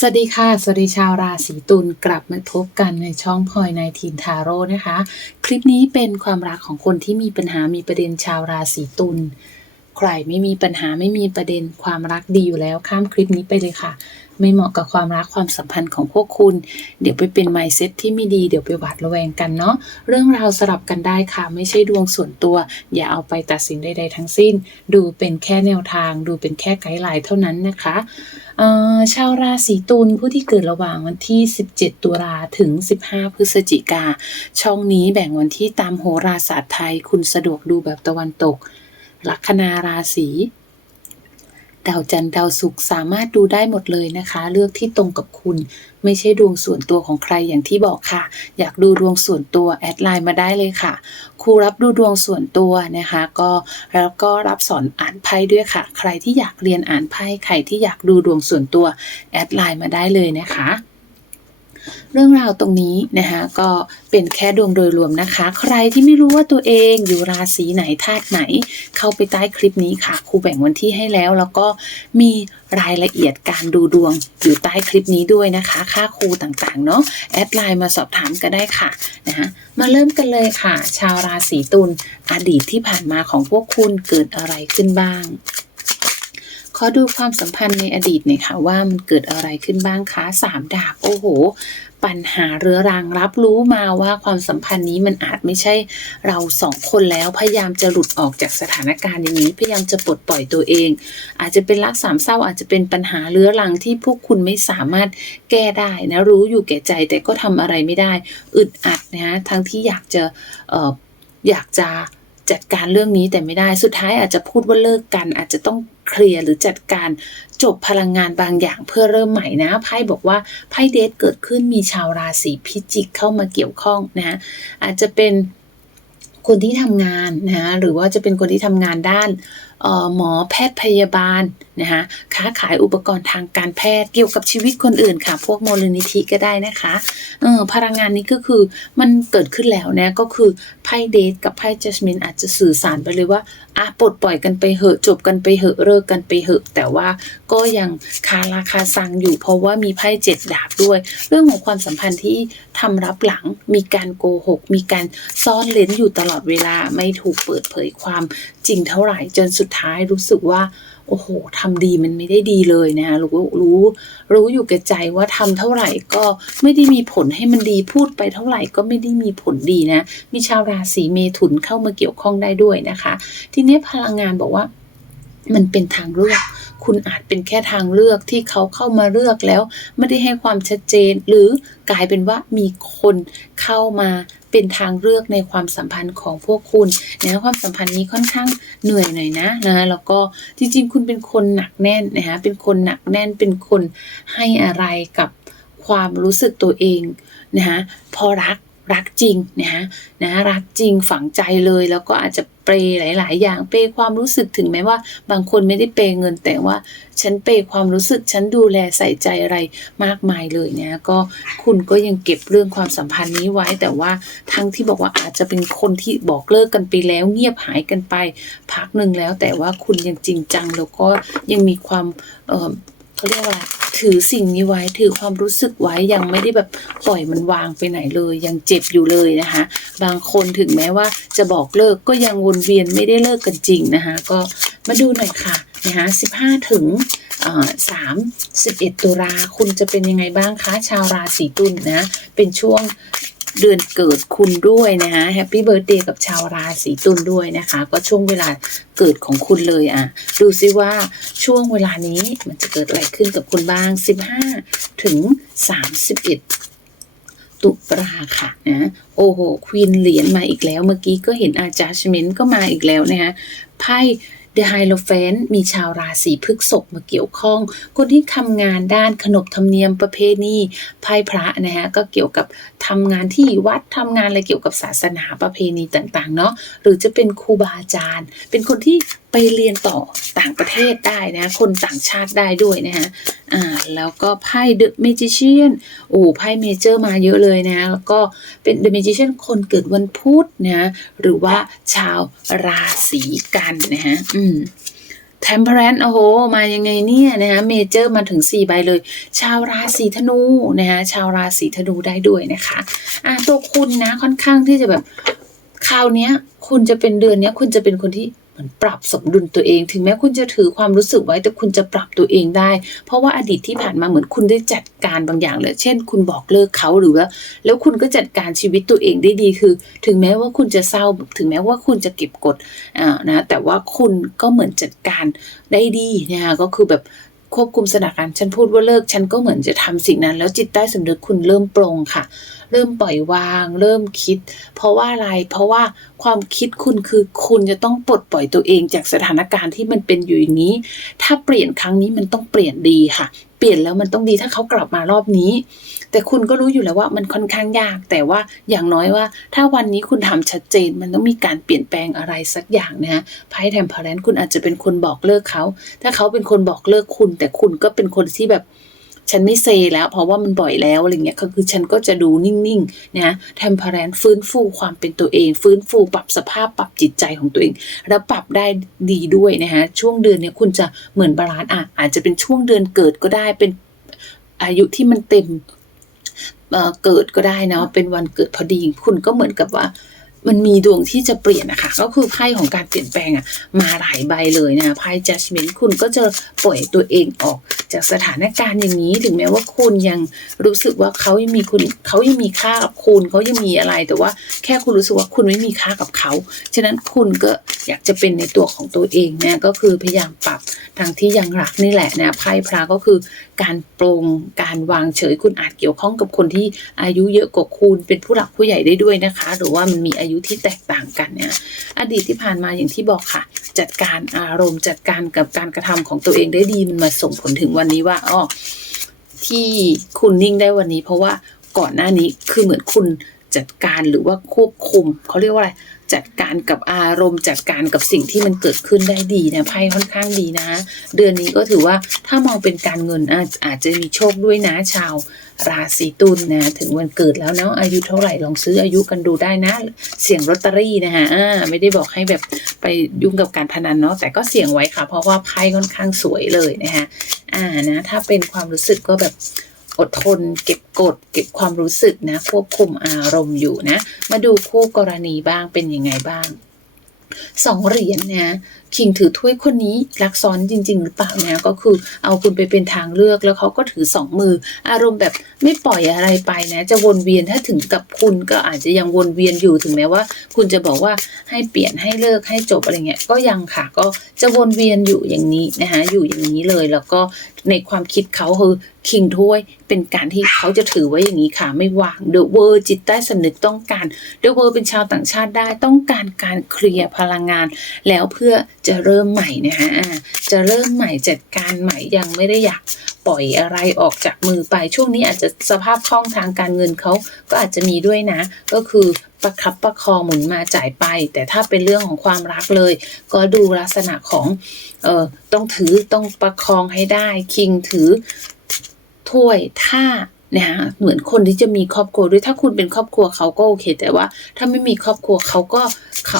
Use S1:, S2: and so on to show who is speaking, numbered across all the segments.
S1: สวัสดีค่ะ สวัสดีชาวราศีตุลกลับมาพบกันในช่องพลอยในทีนทาโร่นะคะ คลิปนี้เป็นความรักของคนที่มีปัญหามีประเด็นชาวราศีตุล ใครไม่มีปัญหาไม่มีประเด็นความรักดีอยู่แล้วข้ามคลิปนี้ไปเลยค่ะ ไม่เหมาะกับความรักความสัมพันธ์ของพวกคุณ เดี๋ยวไปเป็นไมเซ็ตที่ไม่ดีเดี๋ยวไปหวาดระแวงกันเนาะเรื่องราวสลับกันได้ค่ะ ไม่ใช่ดวงส่วนตัว อย่าเอาไปตัดสินใดๆทั้งสิ้น ดูเป็นแค่แนวทาง ดูเป็นแค่ไกด์ไลน์เท่านั้นนะคะชาวราศีตุลผู้ที่เกิดระหว่างวันที่ 17 ตุลาถึง 15 พฤศจิกา ช่องนี้แบ่งวันที่ตามโหราศาสตร์ไทย คุณสะดวกดูแบบตะวันตก ลัคนาราศีดาวจันทร์ดาวศุกร์สามารถดูได้หมดเลยนะคะ เลือกที่ตรงกับคุณ ไม่ใช่ดวงส่วนตัวของใครอย่างที่บอกค่ะ อยากดูดวงส่วนตัวแอดไลน์มาได้เลยค่ะครูรับดูดวงส่วนตัวนะคะ ก็แล้วก็รับสอนอ่านไพ่ด้วยค่ะ ใครที่อยากเรียนอ่านไพ่ใครที่อยากดูดวงส่วนตัวแอดไลน์มาได้เลยนะคะ เรื่องราวตรงนี้นะคะก็เป็นแค่ดวงโดยรวมนะคะ ใครที่ไม่รู้ว่าตัวเองอยู่ราศีไหนธาตุไหน เข้าไปใต้คลิปนี้ค่ะครูแบ่งวันที่ให้แล้ว แล้วก็มีรายละเอียดการดูดวงอยู่ใต้คลิปนี้ด้วยนะคะ ค่าครูต่างๆเนาะแอดไลน์มาสอบถามก็ได้ค่ะนะคะมาเริ่มกันเลยค่ะ ชาวราศีตุลอดีตที่ผ่านมาของพวกคุณเกิดอะไรขึ้นบ้าง ขอดูความสัมพันธ์ในอดีตหน่อยค่ะว่ามันเกิดอะไรขึ้นบ้างคะสามดาบโอ้โห ปัญหาเรื้อรังรับรู้มาว่าความสัมพันธ์นี้มันอาจไม่ใช่เราสองคนแล้วพยายามจะหลุดออกจากสถานการณ์อย่างนี้ พยายามจะปลดปล่อยตัวเอง อาจจะเป็นรักสามเศร้าอาจจะเป็นปัญหาเรื้อรังที่พวกคุณไม่สามารถแก้ได้นะรู้อยู่แก่ใจแต่ก็ทำอะไรไม่ได้ อึดอัดนะฮะทั้งที่อยากจะอออยากจะ จัดการเรื่องนี้แต่ไม่ได้สุดท้ายอาจจะพูดว่าเลิกกัน อาจจะต้องเคลียร์หรือจัดการจบพลังงานบางอย่างเพื่อเริ่มใหม่นะไพ่บอกว่าไพ่เดทเกิดขึ้นมีชาวราศีพิจิกเข้ามาเกี่ยวข้องนะอาจจะเป็นคนที่ทำงานนะหรือว่าจะเป็นคนที่ทำงานด้านหมอแพทย์พยาบาลนะคะค้าขายอุปกรณ์ทางการแพทย์เกี่ยวกับชีวิตคนอื่นค่ะ พวกมูลนิธิก็ได้นะคะเออพลังงานนี้ก็คือมันเกิดขึ้นแล้วนะก็คือไพ่เดทกับไพ่จัสมินอาจจะสื่อสารไปเลยว่าอะปลดปล่อยกันไปเหอะจบกันไปเหอะเลิกกันไปเหอะ แต่ว่าก็ยังคาราคาซังอยู่ เพราะว่ามีไพ่เจ็ดดาบด้วย เรื่องของความสัมพันธ์ที่ทำรับหลังมีการโกหก มีการซ่อนเลนอยู่ตลอดเวลาไม่ถูกเปิดเผยความ จริงเท่าไหร่จนสุดท้ายรู้สึกว่า โอ้โหทำดีมันไม่ได้ดีเลยนะรู้รู้รู้อยู่แก่ใจว่าทำเท่าไหร่ก็ไม่ได้มีผลให้มันดีพูดไปเท่าไหร่ก็ไม่ได้มีผลดีนะ มีชาวราศีเมถุนเข้ามาเกี่ยวข้องได้ด้วยนะคะ ทีนี้พลังงานบอกว่า มันเป็นทางเลือก คุณอาจเป็นแค่ทางเลือกที่เขาเข้ามาเลือกแล้ว ไม่ได้ให้ความชัดเจน หรือกลายเป็นว่ามีคนเข้ามาเป็นทางเลือกในความสัมพันธ์ของพวกคุณนะความสัมพันธ์นี้ค่อนข้างเหนื่อยหน่อยนะนะแล้วก็จริงๆ คุณเป็นคนหนักแน่นนะคะเป็นคนหนักแน่นเป็นคนให้อะไรกับความรู้สึกตัวเองนะคะพอรัก รักจริงนะคะนะรักจริงฝังใจเลยแล้วก็อาจจะเปย์หลาย ๆ อย่างเปย์ความรู้สึกถึงแม้ว่า บางคนไม่ได้เปย์เงินแต่ว่าฉันเปย์ความรู้สึกฉันดูแลใส่ใจอะไรมากมายเลยเนี่ยก็คุณก็ยังเก็บเรื่องความสัมพันธ์นี้ไว้ แต่ว่าทั้งที่บอกว่าอาจจะเป็นคนที่บอกเลิกกันไปแล้ว เงียบหายกันไป พักหนึ่งแล้ว แต่ว่าคุณยังจริงจังแล้วก็ยังมีความ เขาเรียกว่าถือสิ่งนี้ไว้ถือความรู้สึกไว้ยังไม่ได้แบบปล่อยมันวางไปไหนเลย ยังเจ็บอยู่เลยนะคะ บางคนถึงแม้ว่าจะบอกเลิกก็ยังวนเวียนไม่ได้เลิกกันจริงนะคะ ก็มาดูหน่อยค่ะนะคะ15ถึงสามสิบเอ็ดตุลาคุณจะเป็นยังไงบ้างคะ ชาวราศีตุลนะเป็นช่วง เดือนเกิดคุณด้วยนะคะแฮปปี้เบิร์ดเดย์กับชาวราศีตุลด้วยนะคะ ก็ช่วงเวลาเกิดของคุณเลยอะ ดูซิว่าช่วงเวลานี้มันจะเกิดอะไรขึ้นกับคุณบ้าง 15 ถึง 31ตุลาค่ะนะโอ้โหควีนเหรียญมาอีกแล้ว เมื่อกี้ก็เห็นอาจารย์เมนก็มาอีกแล้วนะคะไพ่ เดอะไฮโลเฟนมีชาวราศีพฤษภมาเกี่ยวข้อง คนที่ทำงานด้านขนบธรรมเนียมประเพณีไพ่พระนะฮะก็เกี่ยวกับทำงานที่วัดทำงานอะไรเกี่ยวกับศาสนาประเพณีต่างๆเนาะหรือจะเป็นครูบาอาจารย์ เป็นคนที่ ไปเรียนต่อต่างประเทศได้นะ คนต่างชาติได้ด้วยนะฮะอ่าแล้วก็ไพ่เดอะเมจิเชียนโอ้ไพ่เมเจอร์มาเยอะเลยนะแล้วก็เป็นเดอะเมจิเชียนคนเกิดวันพุธนะหรือว่าชาวราศีกันนะฮะอืม temperance โอ้โห มายังไงเนี่ยนะคะเมเจอร์มาถึง 4 ใบเลย ชาวราศีธนูนะคะชาวราศีธนูได้ด้วยนะคะอะตัวคุณนะค่อนข้างที่จะแบบคราวนี้คุณจะเป็นเดือนนี้คุณจะเป็นคนที่ เหมือนปรับสมดุลตัวเอง ถึงแม้คุณจะถือความรู้สึกไว้แต่คุณจะปรับตัวเองได้ เพราะว่าอดีตที่ผ่านมาเหมือนคุณได้จัดการบางอย่างเลยเช่น คุณบอกเลิกเขาหรือว่าแล้วคุณก็จัดการชีวิตตัวเองได้ดีคือ ถึงแม้ว่าคุณจะเศร้า ถึงแม้ว่าคุณจะเก็บกดอ่านะแต่ว่าคุณก็เหมือนจัดการได้ดีนะคะก็คือแบบ ควบคุมสถานการณ์ฉันพูดว่าเลิก ฉันก็เหมือนจะทำสิ่งนั้น แล้วจิตใต้สำนึกคุณเริ่มปรงค่ะ เริ่มปล่อยวาง เริ่มคิด เพราะว่าอะไร เพราะว่าความคิดคุณคือคุณจะต้องปลดปล่อยตัวเองจากสถานการณ์ที่มันเป็นอยู่อย่างนี้ ถ้าเปลี่ยนครั้งนี้มันต้องเปลี่ยนดีค่ะ เปลี่ยนแล้วมันต้องดีถ้าเขากลับมารอบนี้ แต่คุณก็รู้อยู่แล้วว่ามันค่อนข้างยาก แต่ว่าอย่างน้อยว่า ถ้าวันนี้คุณทำชัดเจน มันต้องมีการเปลี่ยนแปลงอะไรสักอย่างนะฮะไพ่แทมเพลนคุณอาจจะเป็นคนบอกเลิกเขา ถ้าเขาเป็นคนบอกเลิกคุณ แต่คุณก็เป็นคนที่แบบฉันไม่เซแล้ว เพราะว่ามันบ่อยแล้วอะไรเงี้ยก็คือฉันก็จะดูนิ่งๆนะแทมเพลนฟื้นฟูความเป็นตัวเอง ฟื้นฟูปรับสภาพปรับจิตใจของตัวเอง แล้วปรับได้ดีด้วยนะคะช่วงเดือนเนี้ยคุณจะเหมือนบาลานซ์อะอาจจะเป็นช่วงเดือนเกิดก็ได้เป็นอายุที่มันเต็ม เอ่อเกิดก็ได้นะเป็นวันเกิดพอดีคุณก็เหมือนกับว่ามันมีดวงที่จะเปลี่ยนนะคะก็คือไพ่ของการเปลี่ยนแปลงอะมาหลายใบเลยนะไพ่ judgment คุณก็จะปล่อยตัวเองออกจากสถานการณ์อย่างนี้ถึงแม้ว่าคุณยังรู้สึกว่าเขายังมีคุณเขายังมีค่ากับคุณเขายังมีอะไรแต่ว่าแค่คุณรู้สึกว่าคุณไม่มีค่ากับเขาฉะนั้นคุณก็อยากจะเป็นในตัวของตัวเองนะก็คือพยายามปรับทางที่ยังรักนี่แหละนะไพ่พระก็คือ การปรงการวางเฉยคุณอาจเกี่ยวข้องกับคนที่อายุเยอะกว่าคุณเป็นผู้หลักผู้ใหญ่ได้ด้วยนะคะ หรือว่ามันมีอายุที่แตกต่างกันเนี่ยอดีตที่ผ่านมาอย่างที่บอกค่ะ จัดการอารมณ์จัดการกับการกระทำของตัวเองได้ดีมันมาส่งผลถึงวันนี้ว่าอ๋อที่คุณนิ่งได้วันนี้ เพราะว่าก่อนหน้านี้คือเหมือนคุณ จัดการหรือว่าควบคุมเขาเรียกว่าอะไร จัดการกับอารมณ์ จัดการกับสิ่งที่มันเกิดขึ้นได้ดีนะไพ่ค่อนข้างดีนะ เดือนนี้ก็ถือว่าถ้ามองเป็นการเงินอาจอาจจะมีโชคด้วยนะชาว ราศีตุลนะถึงวันเกิดแล้วเนาะอายุเท่าไหร่ลองซื้ออายุกันดูได้นะ เสี่ยงลอตเตอรี่นะฮะอ่าไม่ได้บอกให้แบบไปยุ่งกับการพนันเนาะแต่ก็เสี่ยงไว้ค่ะ เพราะว่าไพ่ค่อนข้างสวยเลยนะคะอ่านะถ้าเป็นความรู้สึกก็แบบ อดทน เก็บกด เก็บความรู้สึกนะ ควบคุมอารมณ์อยู่นะ มาดูคู่กรณีบ้างเป็นยังไงบ้างสองเหรียญนะคิงถือถ้วยคนนี้รักซ้อนจริง ๆ หรือเปล่านะก็คือเอาคุณไปเป็นทางเลือกแล้วเขาก็ถือสองมือ อารมณ์แบบไม่ปล่อยอะไรไปนะ จะวนเวียนถ้าถึงกับคุณก็อาจจะยังวนเวียนอยู่ถึงแม้ว่า คุณจะบอกว่าให้เปลี่ยนให้เลิกให้จบอะไรเงี้ยก็ยังค่ะก็จะวนเวียนอยู่อย่างนี้นะคะอยู่อย่างนี้เลยแล้วก็ ในความคิดเขาคือคิงถ้วยเป็นการที่เขาจะถือไว้อย่างนี้ค่ะ ไม่วางเดอะเวอร์จิตใต้สำนึกต้องการเดอะเวอร์เป็นชาวต่างชาติได้ต้องการการเคลียร์พลังงาน แล้วเพื่อจะเริ่มใหม่นะคะจะเริ่มใหม่จัดการใหม่ยังไม่ได้อยากปล่อยอะไรออกจากมือไปช่วงนี้อาจจะสภาพคล่องทางการเงินเขาก็อาจจะมีด้วยนะ ก็คือประคับประคองหมุนมาจ่ายไป แต่ถ้าเป็นเรื่องของความรักเลย ก็ดูลักษณะของเออต้องถือต้องประคองให้ได้คิงถือถ้วยถ้า นะฮะเหมือนคนที่จะมีครอบครัวด้วยถ้าคุณเป็นครอบครัวเขาก็โอเค แต่ว่าถ้าไม่มีครอบครัวเขาก็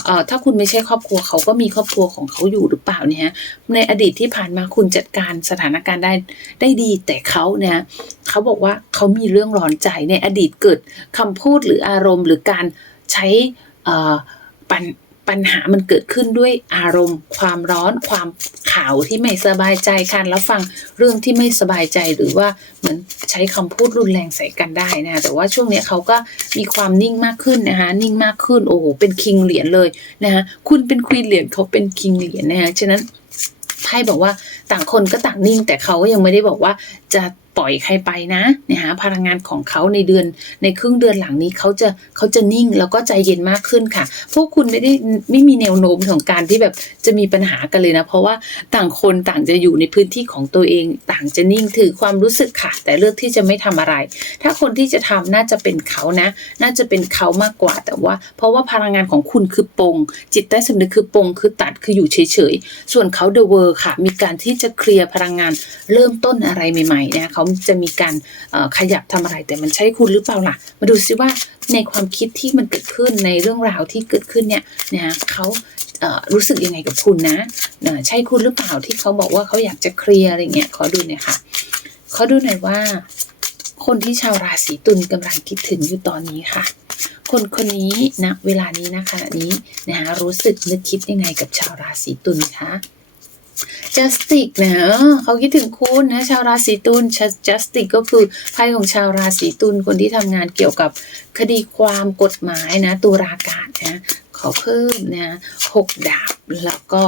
S1: เออถ้าคุณไม่ใช่ครอบครัวเขาก็มีครอบครัวของเขาอยู่หรือเปล่าเนี่ยฮะในอดีตที่ผ่านมาคุณจัดการสถานการณ์ได้ได้ดี แต่เขาเนี่ยเขาบอกว่าเขามีเรื่องร้อนใจในอดีตเกิดคำพูดหรืออารมณ์หรือการใช้ปัญ ปัญหามันเกิดขึ้นด้วยอารมณ์ ความร้อนความข่าวที่ไม่สบายใจการรับฟังเรื่องที่ไม่สบายใจหรือว่าเหมือนใช้คำพูดรุนแรงใส่กันได้นะแต่ว่าช่วงนี้เขาก็มีความนิ่งมากขึ้นนะคะนิ่งมากขึ้นโอ้โหเป็นคิงเหรียญเลยนะคะคุณเป็นควีนเหรียญเขาเป็นคิงเหรียญนะคะฉะนั้นไพ่บอกว่าต่างคนก็ต่างนิ่ง แต่เขาก็ยังไม่ได้บอกว่าจะปล่อยใครไปนะนะคะพลังงานของเขาในเดือนในครึ่งเดือนหลังนี้เขาจะเขาจะนิ่งแล้วก็ใจเย็นมากขึ้นค่ะ พวกคุณไม่ได้ไม่มีแนวโน้มของการที่แบบจะมีปัญหากันเลยนะ เพราะว่าต่างคนต่างจะอยู่ในพื้นที่ของตัวเอง ต่างจะนิ่งถือความรู้สึกค่ะ แต่เลือกที่จะไม่ทำอะไร ถ้าคนที่จะทำน่าจะเป็นเขานะ น่าจะเป็นเขามากกว่าแต่ว่า เพราะว่าพลังงานของคุณคือปง จิตใต้สำนึกคือปงคือตัดคืออยู่เฉยๆส่วนเขาเดอะเวอร์ค่ะ มีการที่จะเคลียร์พลังงานเริ่มต้นอะไรใหม่ๆนะเขาจะมีการขยับทำอะไรแต่มันใช่คุณหรือเปล่าล่ะ มาดูซิว่าในความคิดที่มันเกิดขึ้นในเรื่องราวที่เกิดขึ้นเนี่ยนะคะเขารู้สึกยังไงกับคุณนะนะใช่คุณหรือเปล่าที่เขาบอกว่าเขาอยากจะเคลียร์อะไรเงี้ยขอดูหน่อยค่ะขอดูหน่อยว่า คนที่ชาวราศีตุลกำลังคิดถึงอยู่ตอนนี้ค่ะ คนคนนี้นะเวลานี้นะขณะนี้นะคะรู้สึกนึกคิดยังไงกับชาวราศีตุลคะ justice นะเออเขาคิดถึงคุณนะชาวราศีตุล justice ก็คือไพ่ของชาวราศีตุลคนที่ทำงานเกี่ยวกับคดีความกฎหมายนะตุลาการนะขอเพิ่มนะหกดาบแล้วก็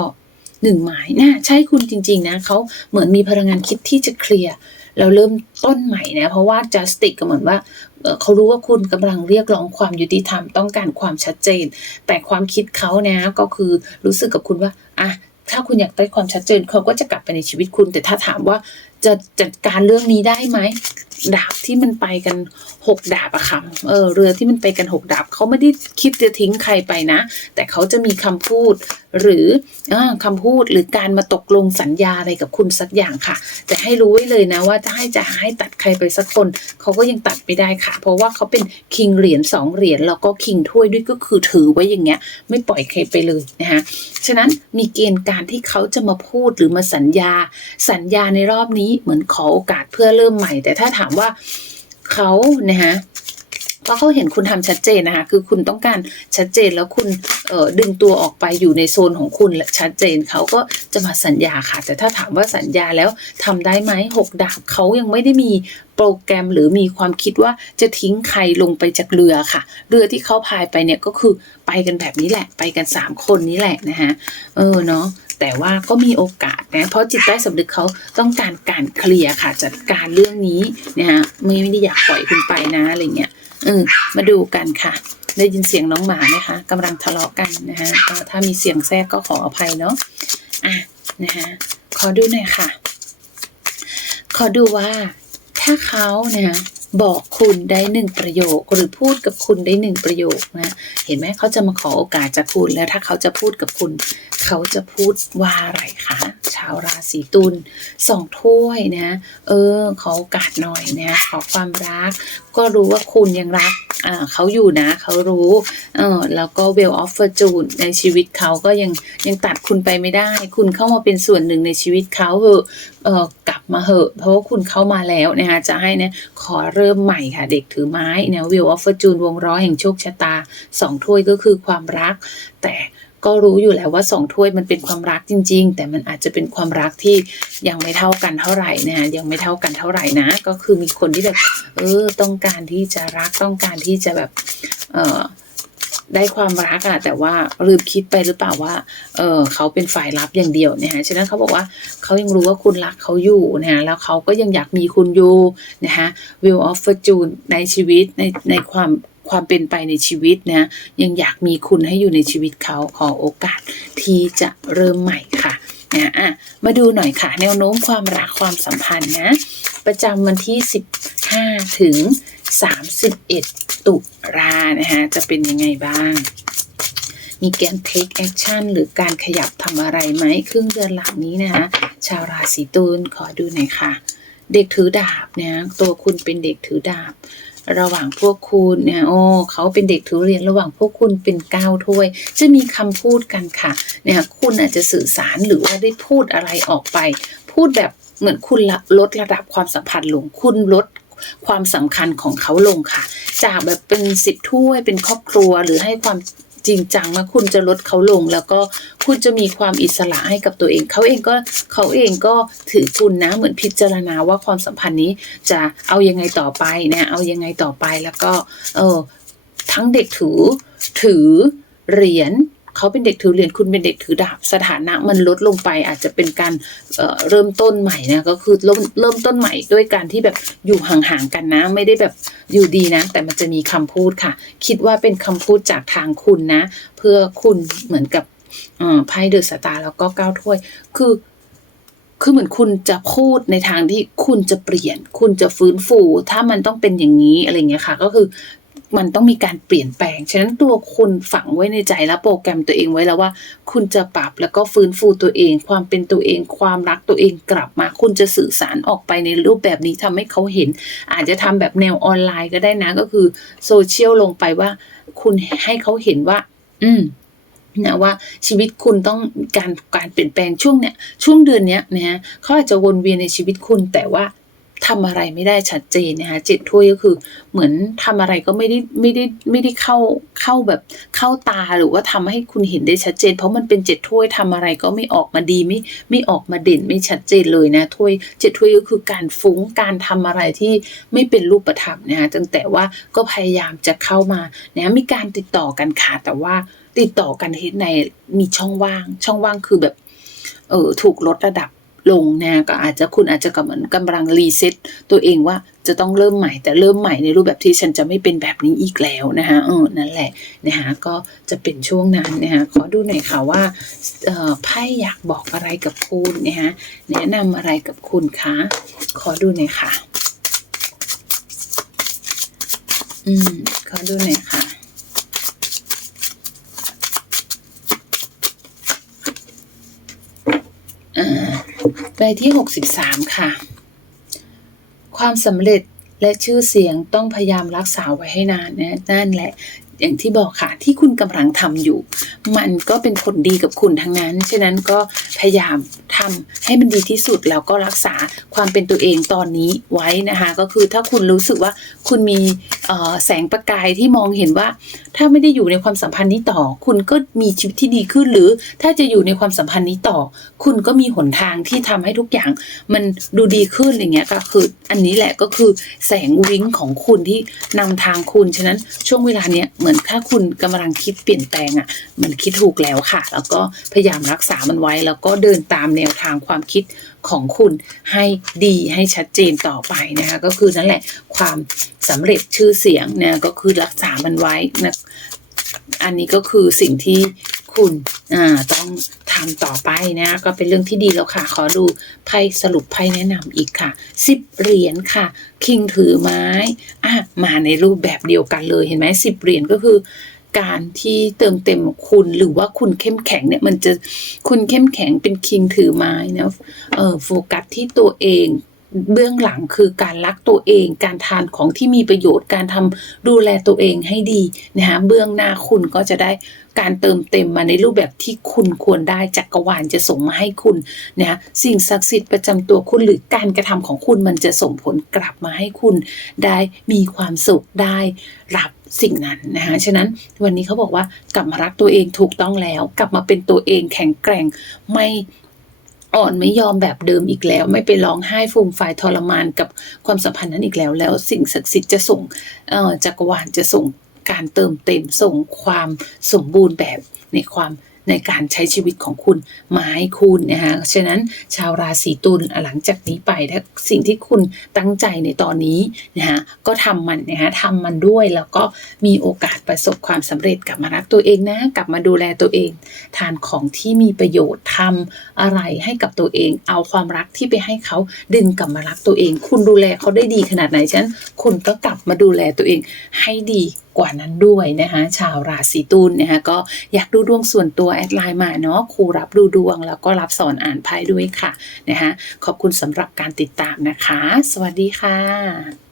S1: หนึ่งหมายนะใช่คุณจริง ๆ นะเขาเหมือนมีพลังงานคิดที่จะเคลียร์แล้วเริ่มต้นใหม่นะเพราะว่า justice ก็เหมือนว่าเขารู้ว่าคุณกำลังเรียกร้องความยุติธรรมต้องการความชัดเจน แต่ความคิดเขาเนี่ยก็คือรู้สึกกับคุณว่าอะ ถ้าคุณอยากได้ความชัดเจนเขาก็จะกลับไปในชีวิตคุณ แต่ถ้าถามว่า จะจัดการเรื่องนี้ได้ไหมดาบที่มันไปกันหกดาบอะค่ะเออเรือที่มันไปกันหกดาบเขาไม่ได้คิดจะทิ้งใครไปนะ แต่เขาจะมีคำพูด หรืออคำพูดหรือการมาตกลงสัญญาอะไรกับคุณสักอย่างค่ะ แต่ให้รู้ไว้เลยนะว่าจะให้จะให้ตัดใครไปสักคนเขาก็ยังตัดไม่ได้ค่ะ เพราะว่าเขาเป็นคิงเหรียญสองเหรียญแล้วก็คิงถ้วยด้วยก็คือถือไว้อย่างเงี้ย ไม่ปล่อยใครไปเลยนะคะฉะนั้นมีเกณฑ์การที่เขาจะมาพูดหรือมาสัญญา สัญญาในรอบนี้เหมือนขอโอกาสเพื่อเริ่มใหม่ แต่ถ้าถามว่าเขานะคะเพราะเขาเห็นคุณทำชัดเจนนะคะ คือคุณต้องการชัดเจนแล้วคุณเออดึงตัวออกไปอยู่ในโซนของคุณและชัดเจนเขาก็จะมาสัญญาค่ะ แต่ถ้าถามว่าสัญญาแล้วทำได้ไหมหกดาบเขายังไม่ได้มีโปรแกรมหรือมีความคิดว่าจะทิ้งใครลงไปจากเรือค่ะ เรือที่เขาพายไปเนี่ยก็คือไปกันแบบนี้แหละ ไปกันสามคนนี้แหละนะคะเออเนาะ แต่ว่าก็มีโอกาสนะเพราะจิตใต้สำนึกเขาต้องการการเคลียร์ค่ะ จัดการเรื่องนี้นะฮะไม่ไม่ได้อยากปล่อยคุณไปนะอะไรเงี้ยเออมาดูกันค่ะ ได้ยินเสียงน้องหมาไหมคะกำลังทะเลาะกันนะฮะก็ถ้ามีเสียงแทรกก็ขออภัยเนาะอะนะฮะขอดูหน่อยค่ะ ขอดูว่าถ้าเขาเนี่ย บอกคุณได้หนึ่งประโยค หรือพูดกับคุณได้หนึ่งประโยคนะเห็นไหมเขาจะมาขอโอกาสจากคุณแล้วถ้าเขาจะพูดกับคุณ เขาจะพูดว่าอะไรคะชาว ราศีตุลสองถ้วยนะเออขอโอกาสหน่อยนะขอความรัก ก็รู้ว่าคุณยังรักอ่าเขาอยู่นะเขารู้เออแล้วก็ well of fortune ในชีวิตเขาก็ยังยังตัดคุณไปไม่ได้ คุณเข้ามาเป็นส่วนหนึ่งในชีวิตเขาเหอะเออกลับมาเหอะ เพราะว่าคุณเข้ามาแล้วนะคะจะให้นี่ยขอเริ่มใหม่ค่ะ เด็กถือไม้นะ wheel of fortune วงล้อแห่งโชคชะตาสองถ้วยก็คือความรัก แต่ ก็รู้อยู่แล้วว่าสองถ้วยมันเป็นความรักจริง ๆ แต่มันอาจจะเป็นความรักที่ยังไม่เท่ากันเท่าไหร่นะยังไม่เท่ากันเท่าไหร่นะ ก็คือมีคนที่แบบเออต้องการที่จะรักต้องการที่จะแบบเออได้ความรักอะแต่ว่าลืมคิดไปหรือเปล่าว่า เออเขาเป็นฝ่ายรับอย่างเดียวนะฮะฉะนั้นเขาบอกว่าเขายังรู้ว่าคุณรักเขาอยู่นะฮะแล้วเขาก็ยังอยากมีคุณอยู่นะฮะ will of fortune ในชีวิตในในความ ความเป็นไปในชีวิตนะยังอยากมีคุณให้อยู่ในชีวิตเขาขอโอกาสที่จะเริ่มใหม่ค่ะนะอะมาดูหน่อยค่ะ แนวโน้มความรักความสัมพันธ์นะ ประจำวันที่ 15 ถึง 31 ตุลานะคะจะเป็นยังไงบ้าง มีการ take action หรือการขยับทำอะไรไหมครึ่งเดือนหลังนี้นะคะชาวราศีตุลขอดูหน่อยค่ะ เด็กถือดาบนะตัวคุณเป็นเด็กถือดาบ ระหว่างพวกคุณเนี่ยโอ้เขาเป็นเด็กถือเรียนระหว่างพวกคุณเป็นก้าวถ้วย จะมีคำพูดกันค่ะเนี่ยคุณอาจจะสื่อสารหรือว่าได้พูดอะไรออกไป พูดแบบเหมือนคุณลลดระดับความสัมพันธ์ลงคุณลดความสำคัญของเขาลงค่ะ จากแบบเป็นสิบถ้วยเป็นครอบครัวหรือให้ความ จริงจังมาคุณจะลดเขาลง แล้วก็คุณจะมีความอิสระให้กับตัวเอง เขาเองก็เขาเองก็ถือคุณนะ เหมือนพิจารณาว่าความสัมพันธ์นี้จะเอายังไงต่อไปนะเอายังไงต่อไปแล้วก็เออทั้งเด็กถือถือเหรียญ เขาเป็นเด็กถือเหรียญคุณเป็นเด็กถือดาบสถานะมันลดลงไปอาจจะเป็นการเเริ่มต้นใหม่นะก็คือเริ่มเริ่มต้นใหม่ด้วยการที่แบบอยู่ห่างๆกันนะ ไม่ได้แบบอยู่ดีนะ แต่มันจะมีคำพูดค่ะ คิดว่าเป็นคำพูดจากทางคุณนะ เพื่อคุณเหมือนกับไพ่เดอะสตาร์แล้วก็ก้าวถ้วย คือคือเหมือนคุณจะพูดในทางที่คุณจะเปลี่ยน คุณจะฟื้นฟู ถ้ามันต้องเป็นอย่างนี้อะไรเงี้ยค่ะ ก็คือ มันต้องมีการเปลี่ยนแปลง ฉะนั้นตัวคุณฝังไว้ในใจและโปรแกรมตัวเองไว้แล้วว่า คุณจะปรับแล้วก็ฟื้นฟูตัวเอง ความเป็นตัวเอง ความรักตัวเองกลับมา คุณจะสื่อสารออกไปในรูปแบบนี้ทำให้เขาเห็น อาจจะทำแบบแนวออนไลน์ก็ได้นะ ก็คือโซเชียลลงไปว่า คุณให้เขาเห็นว่า อืมนะว่าชีวิตคุณต้องการการเปลี่ยนแปลงช่วงเนี้ยช่วงเดือนเนี้ยนะฮะเขาอาจจะวนเวียนในชีวิตคุณแต่ว่า ทำอะไรไม่ได้ชัดเจนนะคะเจ็ดถ้วยก็คือเหมือนทำอะไรก็ไม่ได้ไม่ได้ไม่ได้เข้าเข้าแบบเข้าตาหรือว่าทำให้คุณเห็นได้ชัดเจน เพราะมันเป็นเจ็ดถ้วยทำอะไรก็ไม่ออกมาดีไม่ไม่ออกมาเด่นไม่ชัดเจนเลยนะถ้วยเจ็ดถ้วยก็คือการฟุ้งการทำอะไรที่ไม่เป็นรูปธรรมนะคะตั้งแต่ว่าก็พยายามจะเข้ามานะมีการติดต่อกันค่ะแต่ว่าติดต่อกันที่ในมีช่องว่าง ช่องว่างคือแบบเออถูกลดระดับ ลงนะก็อาจจะคุณอาจจะกำลังกำลังรีเซ็ตตัวเองว่าจะต้องเริ่มใหม่แต่เริ่มใหม่ในรูปแบบที่ฉันจะไม่เป็นแบบนี้อีกแล้วนะคะเออนั่นแหละนะคะก็จะเป็นช่วงนั้นนะคะขอดูหน่อยค่ะว่าไพ่อยากบอกอะไรกับคุณนะคะแนะนำอะไรกับคุณคะขอดูหน่อยค่ะ อืมขอดูหน่อยค่ะ ใบที่หกสิบสามค่ะ ความสำเร็จและชื่อเสียงต้องพยายามรักษาไว้ให้นานนะนั่นแหละ อย่างที่บอกค่ะที่คุณกำลังทำอยู่ มันก็เป็นผลดีกับคุณทั้งนั้น ฉะนั้นก็พยายามทำให้มันดีที่สุดแล้วก็รักษาความเป็นตัวเองตอนนี้ไว้นะคะ ก็คือถ้าคุณรู้สึกว่าคุณมีแสงประกายที่มองเห็นว่า ถ้าไม่ได้อยู่ในความสัมพันธ์นี้ต่อ คุณก็มีชีวิตที่ดีขึ้น หรือถ้าจะอยู่ในความสัมพันธ์นี้ต่อ คุณก็มีหนทางที่ทำให้ทุกอย่างมันดูดีขึ้นอย่างเงี้ยก็คือ อันนี้แหละก็คือแสงวิ้งของคุณที่นำทางคุณฉะนั้นช่วงเวลาเนี้ยเหมือนมือนถ้าคุณกำลังคิดเปลี่ยนแปลงอะ มันคิดถูกแล้วค่ะ แล้วก็พยายามรักษามันไว้ แล้วก็เดินตามแนวทางความคิดของคุณให้ดีให้ชัดเจนต่อไปนะคะก็คือนั่นแหละความสำเร็จชื่อเสียงเนี่ยก็คือรักษามันไว้นะอันนี้ก็คือสิ่งที่คุณต้อง ทำต่อไปนะ ก็เป็นเรื่องที่ดีแล้วค่ะ ขอดูไพ่สรุปไพ่แนะนำอีกค่ะสิบเหรียญค่ะ คิงถือไม้อะมาในรูปแบบเดียวกันเลยเห็นไหมสิบเหรียญก็คือการที่เติมเต็มคุณหรือว่าคุณเข้มแข็งเนี่ยมันจะคุณเข้มแข็งเป็นคิงถือไม้นะเออโฟกัสที่ตัวเอง เบื้องหลังคือการรักตัวเอง การทานของที่มีประโยชน์ การทำดูแลตัวเองให้ดีนะคะเบื้องหน้าคุณก็จะได้การเติมเต็มมาในรูปแบบที่คุณควรได้จักรวาลจะส่งมาให้คุณนะสิ่งศักดิ์สิทธิ์ประจำตัวคุณหรือการกระทำของคุณมันจะส่งผลกลับมาให้คุณได้มีความสุขได้รับสิ่งนั้นนะคะฉะนั้นวันนี้เขาบอกว่ากลับมารักตัวเองถูกต้องแล้ว กลับมาเป็นตัวเองแข็งแกร่งไม่ อ่อนไม่ยอมแบบเดิมอีกแล้ว ไม่ไปร้องไห้ฟูมฝ่ายทรมานกับความสัมพันธ์นั้นอีกแล้ว แล้วสิ่งศักดิ์สิทธิ์จะส่งจักรวาลจะส่งการเติมเต็มส่งความสมบูรณ์แบบในความ ในการใช้ชีวิตของคุณมาให้คุณนะคะฉะนั้นชาวราศีตุลหลังจากนี้ไปถ้าสิ่งที่คุณตั้งใจในตอนนี้นะคะก็ทำมันนะคะทำมันด้วยแล้วก็มีโอกาสประสบความสำเร็จกลับมารักตัวเองนะกลับมาดูแลตัวเอง ทานของที่มีประโยชน์ทำอะไรให้กับตัวเอง เอาความรักที่ไปให้เขาดึงกลับมารักตัวเอง คุณดูแลเขาได้ดีขนาดไหนฉะนั้นคุณก็กลับมาดูแลตัวเองให้ดี กว่านั้นด้วยนะคะชาวราศีตุลนะคะก็อยากดูดวงส่วนตัวแอดไลน์มาเนาะครูรับดูดวง แล้วก็รับสอนอ่านไพ่ด้วยค่ะนะคะขอบคุณสำหรับการติดตามนะคะ สวัสดีค่ะ